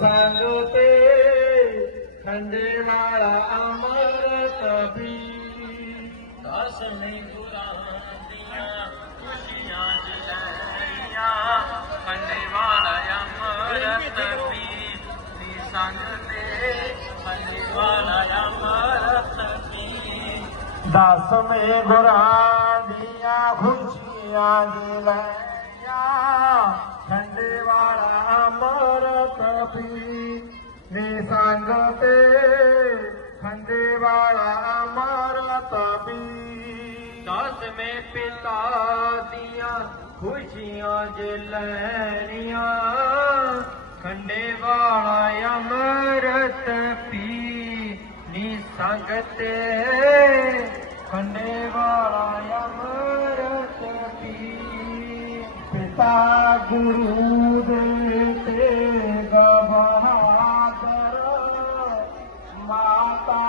ਸੰਗ ਤੇ ਖੰਡੇ ਵਾਲਾ ਅਮਰਤ ਪੀ। ਦਸਵੇਂ ਗੁਰਾਂ ਦੀਆਂ ਖੁਸ਼ੀਆਂ ਜਲੈਆਂ ਖੰਡੇ ਵਾਲਾ ਅਮਰਤ ਪੀ। ਨੀ ਸੰਗ ਤੇ ਖੰਡੇ ਵਾਲਾ ਅਮਰਤ ਪੀ। ਦਸਵੇਂ ਗੁਰਾਂ ਦੀਆਂ ਖੁਸ਼ੀਆਂ ਜਲੈਆਂ ਖੰਡੇ ਵਾਲਾ ਅਮਰਤ ਪੀ ਨੀ ਸੰਗ ਤੇ। ਖੰਡੇ ਵਾਲਾ ਅਮਰਤ ਪੀ ਦਸਵੇਂ ਪਿਤਾ ਦੀਆਂ ਖੁਸ਼ੀਆਂ ਜਲੈਣੀਆਂ ਖੰਡੇ ਵਾਲਾ ਅਮਰਤ ਪੀ ਨੀ ਸੰਗ ਤੇ। ਖੰਡੇ ਪਿਤਾ ਗੁਰੂ ਦੇ ਤੇਗ ਬਹਾਦਰ ਮਾਤਾ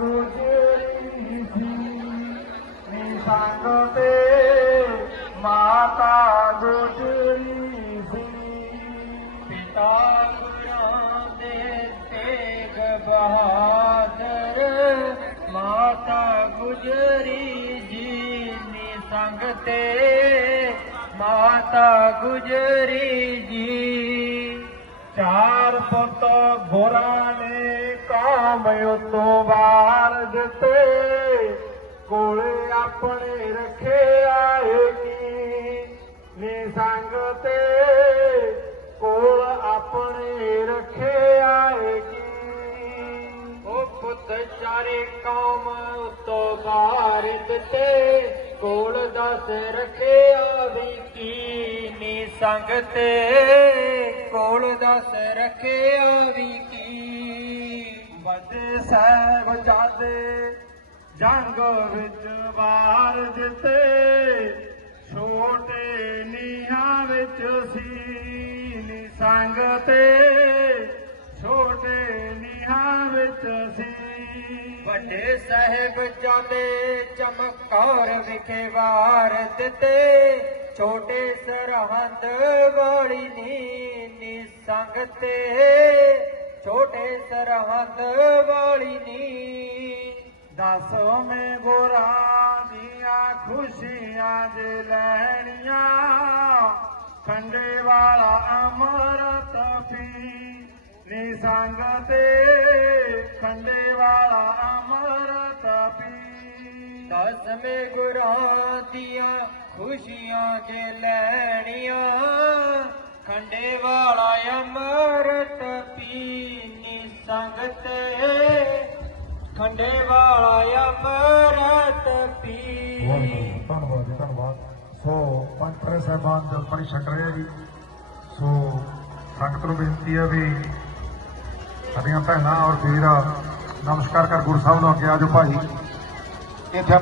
ਗੁਜਰੀ ਸੀ। ਨੀ ਸੰਗ ਤੇ ਮਾਤਾ ਗੁਜਰੀ ਸੀ। ਪਿਤਾ ਗੁਰਾਂ ਦੇ ਤੇਗ ਬਹਾਦਰ ਮਾਤਾ ਗੁਜਰੀ ਜੀ ਨੀ ਸੰਗ ਤੇ माता गुजरी जी। चार पुत घोरा ने काम तो बार दते। कोले अपने रखे आए की? संगते कोल अपने रखे आए की? पुत चारे काम तो बार दते। ਕੋਲ ਦਸ ਰੱਖਿਆ ਵੀ ਕੀ ਨੀ ਸੰਗ ਕੋਲ ਦਸ ਰੱਖਿਆ ਵੀ ਕੀ ਵੱਡੇ ਸਾਹਿਬ ਜਾਦੇ ਜੰਗ ਵਿੱਚ ਵਾਰ ਜਿੱਤੇ। ਛੋਟੇ ਨੀਹਾਂ ਵਿੱਚ ਸੀ ਨੀ ਸੰਗਤੇ ਛੋਟੇ ਨੀਹਾਂ ਵਿੱਚ ਸੀ ਵੱਡੇ ਸਾਹਿਬ ਜਾਦੇ ਚਮਕੌਰ ਵਿਖੇ ਵਾਰ ਦਿੱਤੇ। ਛੋਟੇ ਸਰਹੰਦ ਵਾਲੀ ਨੀ ਨੀ ਸੰਗ ਤੇ ਛੋਟੇ ਸਰਹੰਦ ਵਾਲੀ ਨੀ ਦਸੋ ਮੈਂ ਗੁਰਾਂ ਦੀਆਂ ਖੁਸ਼ੀਆਂ ਜੇ ਲੈਣੀਆਂ। ਖੰਡੇ ਵਾਲਾ ਅਮਰਤ ਪੀ ਨੀ ਸੰਗ ਤੇ ਖੰਡੇ ਵਾਲਾ ਅਮਰਤ ਪੀ ਦਸਵੇਂ ਗੁਰਾਂ ਦੀਆਂ ਖੁਸ਼ੀਆਂ ਜੇ ਲੈਣੀਆਂ। ਖੰਡੇ ਵਾਲਾ ਅਮਰਤ ਪੀਨੀ ਸੰਗ ਖੰਡੇ ਵਾਲਾ ਅਮਰਤ ਪੀ ਧੰਨਵਾਦ ਜੀ, ਧੰਨਵਾਦ। ਸੋ ਪੰਜ ਪ੍ਰੈ ਸਾਹਿਬਾਨ ਜਲ ਛੱਡ ਰਹੇ ਜੀ। ਸੋ ਸੰਗਤ ਨੂੰ ਬੇਨਤੀ ਹੈ ਵੀ ਸਾਡੀਆਂ ਭੈਣਾਂ ਔਰ ਵੀਰ ਨਮਸਕਾਰ ਕਰ ਗੁਰੂ ਸਾਹਿਬ ਨੂੰ ਅੱਗੇ ਆਜੋ ਭਾਈ। ਇੱਥੇ